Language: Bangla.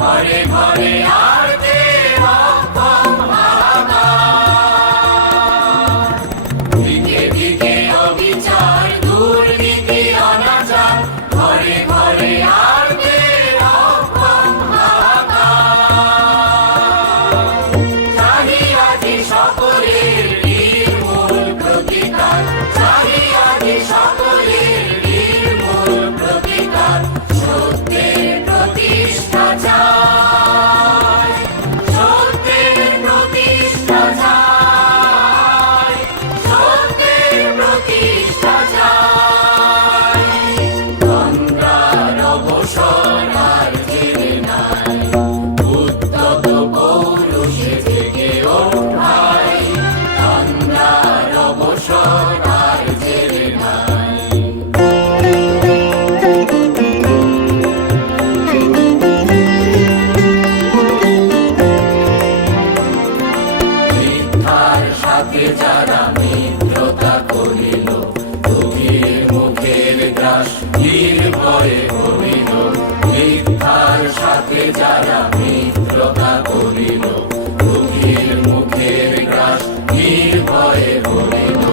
ঘরে ঘরে আ তারা মিত্রতা যারা